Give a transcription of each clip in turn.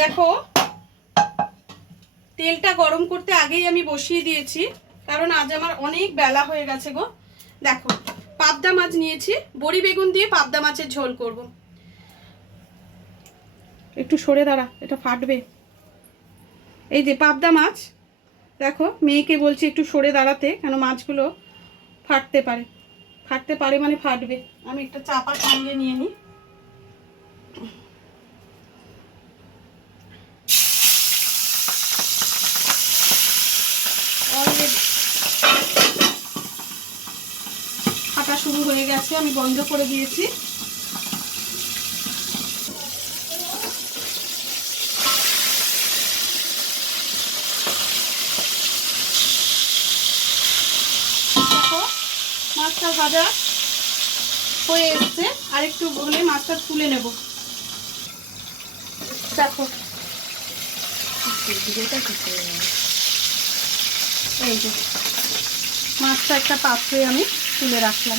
দেখো তেলটা গরম করতে আগেই আমি বসিয়ে দিয়েছি, কারণ আজ আমার অনেক বেলা হয়ে গেছে গো। দেখো পাবদা মাছ নিয়েছি, বড়ি বেগুন দিয়ে পাবদা মাছের ঝোল করব। একটু সরে দাঁড়া, এটা ফাটবে। এই যে পাবদা মাছ, দেখো মেয়েকে বলছি একটু সরে দাঁড়াতে, কেন মাছগুলো ফাটতে পারে। ফাটতে পারে মানে ফাটবে। আমি একটা চাপা সঙ্গে নিয়ে নিই। ফাটা শুরু হয়ে গেছে, আমি বন্ধ করে দিয়েছি। দেখো মাছটা ভাজা হয়ে এসছে, আর একটু হলে মাছটা তুলে নেব। দেখো এই যে মাছটা একটা পাত্রে আমি তুলে রাখলাম।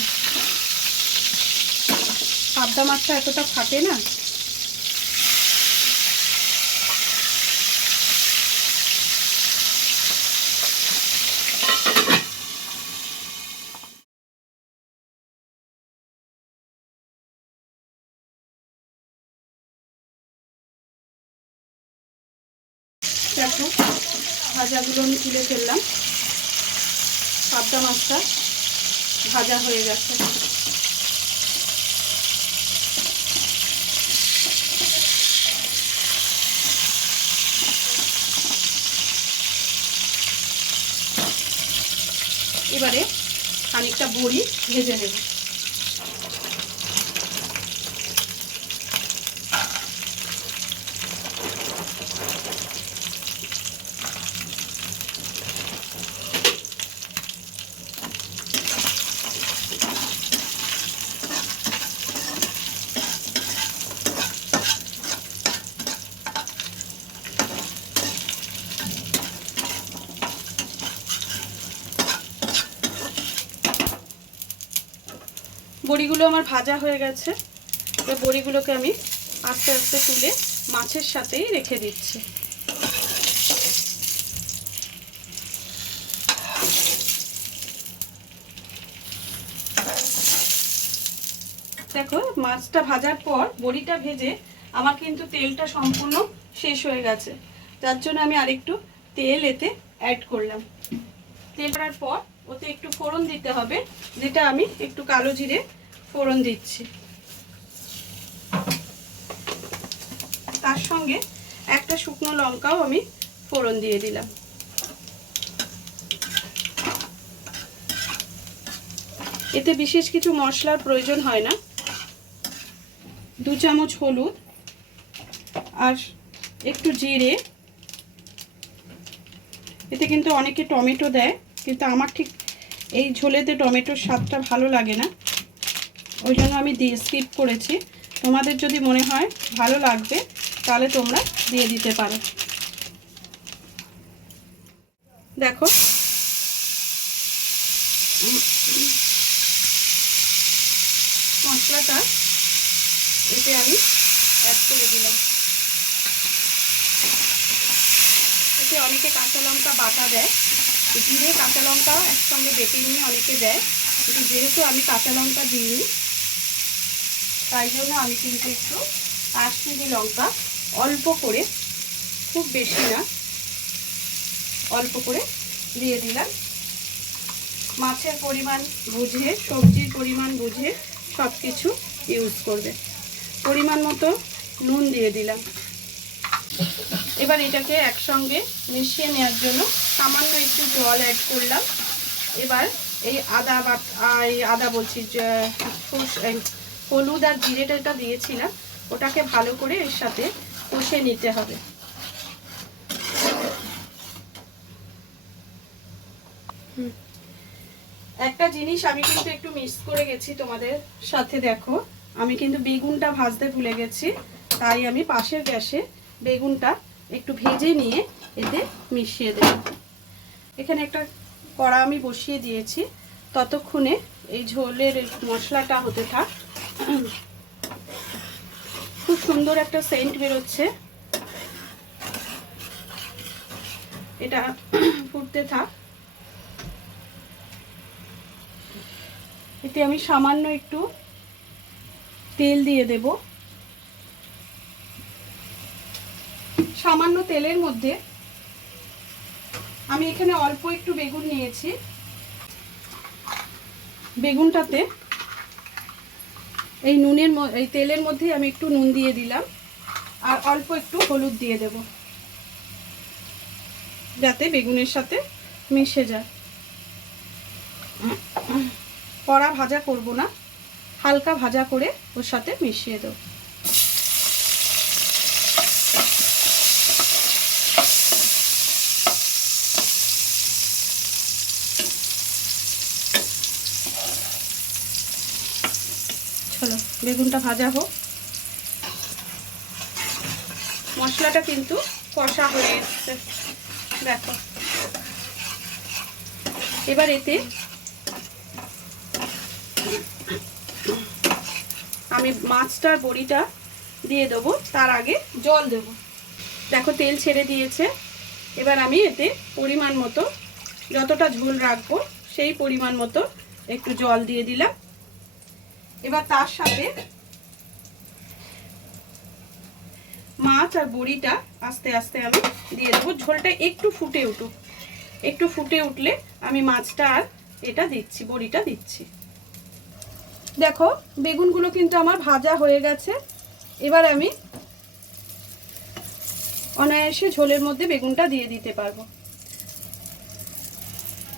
পাবদা মাছটা এতটা ফাটে না। দেখো ভাজাগুলো আমি তুলে ফেললাম, পাবদা মাছটা ভাজা হয়ে গেছে। এবারে খানিকটা বড়ি ভেজে নেব। বড়িগুলো আমার ভাজা হয়ে গেছে, তো বড়িগুলোকে আমি আস্তে আস্তে তুলে মাছের সাথেই রেখে দিচ্ছি। দেখো মাছটা ভাজার পর বড়িটা ভেজে আমার কিন্তু তেলটা সম্পূর্ণ শেষ হয়ে গেছে, যার জন্য আমি আরেকটু তেল এতে অ্যাড করলাম। তেল করার পর ওতে একটু ফোড়ন দিতে হবে, যেটা আমি একটু কালো জিরে ফোড়ন দিচ্ছি। তার সঙ্গে একটা শুকনো লঙ্কাও আমি ফোড়ন দিয়ে দিলাম। এতে বিশেষ কিছু মশলার প্রয়োজন হয় না। 2 চামচ হলুদ আর একটু জিরে। এতে কিন্তু অনেকে টমেটো দেয়, কিন্তু আমার ঠিক এই ঝোলেতে টমেটোর স্বাদটা ভালো লাগে না, ওই জন্য আমি স্কিপ করেছি। তোমাদের যদি মনে হয় ভালো লাগবে তাহলে তোমরা দিয়ে দিতে পারো। দেখো মশলাটা এতে আমি অ্যাড করে দিলাম। এতে অনেকে কাঁচা লঙ্কা বাটা দেয়, জিরে কাঁচা লঙ্কাও একসঙ্গে বেটে নিয়ে অনেকে দেয়, কিন্তু যেহেতু আমি কাঁচা লঙ্কা দিইনি তাই জন্য আমি কিন্তু একটু কাশ্মীরি লঙ্কা অল্প করে, খুব বেশি না, অল্প করে দিয়ে দিলাম। মাছের পরিমাণ বুঝে, সবজির পরিমাণ বুঝে সব কিছু ইউজ করবে। পরিমাণ মতো নুন দিয়ে দিলাম। এবার এটাকে একসঙ্গে মিশিয়ে নেওয়ার জন্য সামান্য একটু জল অ্যাড করলাম। এবার এই আদা বলছি, হলুদ আর জিরেটা দিয়েছিলাম, ওটাকে ভালো করে এর সাথে কষে নিতে হবে। একটা জিনিস আমি কিন্তু একটু মিস করে গেছি তোমাদের সাথে। দেখো আমি কিন্তু বেগুনটা ভাজতে ভুলে গেছি, তাই আমি পাশের গ্যাসে বেগুনটা একটু ভেজে নিয়ে এতে মিশিয়ে দেব। এখানে একটা কড়া আমি বসিয়ে দিয়েছি, ততক্ষণে এই ঝোলের মশলাটা হতে থাক। খুব সুন্দর একটা সেন্ট বেরোচ্ছে। এটা ফুটতে থাক। এতে আমি সামান্য একটু তেল দিয়ে দেব। সামান্য তেলের মধ্যে আমি এখানে অল্প একটু বেগুন নিয়েছি। বেগুনটাতে এই এই তেলের মধ্যে আমি একটু নুন দিয়ে দিলাম আর অল্প একটু হলুদ দিয়ে দেব, যাতে বেগুনের সাথে মিশে যায়। কড়া ভাজা করব না, হালকা ভাজা করে ওর সাথে মিশিয়ে দেব। চলো বেগুনটা ভাজা হোক। মশলাটা কিন্তু কষা হয়ে এসছে, দেখো। এবার এতে আমি মাছটার বড়িটা দিয়ে দেবো, তার আগে জল দেব। দেখো তেল ছেড়ে দিয়েছে। এবার আমি এতে পরিমাণ মতো, যতটা ঝোল রাখবো সেই পরিমাণ মতো একটু জল দিয়ে দিলাম। এবার তার সাথে মাছ আর বড়িটা আস্তে আস্তে আমি দিয়ে দেবো। ঝোলটা একটু ফুটে উঠুক, একটু ফুটে উঠলে আমি মাছটা আর এটা দিচ্ছি, বড়িটা দিচ্ছি। দেখো বেগুনগুলো কিন্তু আমার ভাজা হয়ে গেছে। এবার আমি অনায়াসে ঝোলের মধ্যে বেগুনটা দিয়ে দিতে পারবো।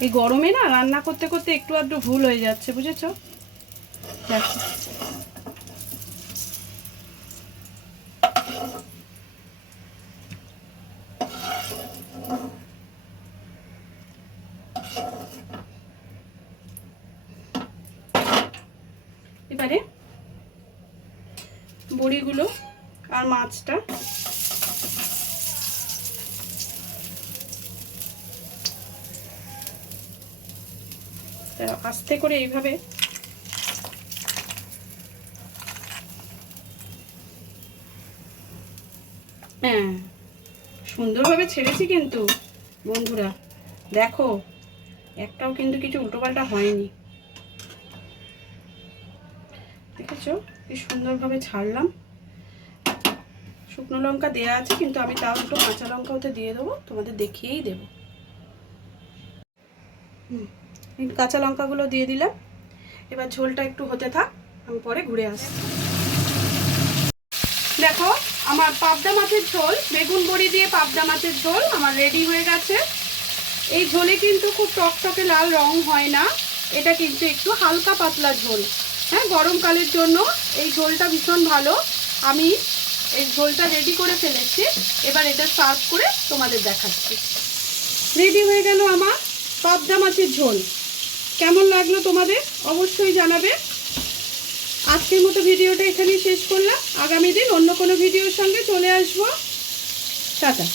এই গরমে না রান্না করতে করতে একটু আধটু ভুল হয়ে যাচ্ছে, বুঝেছো? দেখো এবারে বড়িগুলো আর মাছটা আস্তে করে এইভাবে হ্যাঁ সুন্দরভাবে ছেড়েছি কিন্তু বন্ধুরা, দেখো একটাও কিন্তু কিছু উল্টোপাল্টা হয়নি। দেখেছো কি সুন্দরভাবে ছাড়লাম। শুকনো লঙ্কা দেওয়া আছে, কিন্তু আমি তাও একটু কাঁচা লঙ্কা ওতে দিয়ে দেবো, তোমাদের দেখিয়েই দেবো। কাঁচা লঙ্কাগুলো দিয়ে দিলাম। এবার ঝোলটা একটু হতে থাক, আমি পরে ঘুরে আসি। দেখো আমার পাবদা মাছের ঝোল, বেগুন বড়ি দিয়ে পাবদা মাছের ঝোল আমার রেডি হয়ে গেছে। এই ঝোলে কিন্তু খুব টকটকে লাল রং হয় না, এটা কিন্তু একটু হালকা পাতলা ঝোল। হ্যাঁ, গরমকালের জন্য এই ঝোলটা ভীষণ ভালো। আমি এই ঝোলটা রেডি করে ফেলেছি। এবার এটা সার্ভ করে তোমাদের দেখাচ্ছি। রেডি হয়ে গেল আমার পাবদা মাছের ঝোল। কেমন লাগলো তোমাদের অবশ্যই জানাবে। আজকের মতো ভিডিওটা এখানেই শেষ করলাম। আগামী দিন অন্য কোনো ভিডিওর সঙ্গে চলে আসবো। টাটা।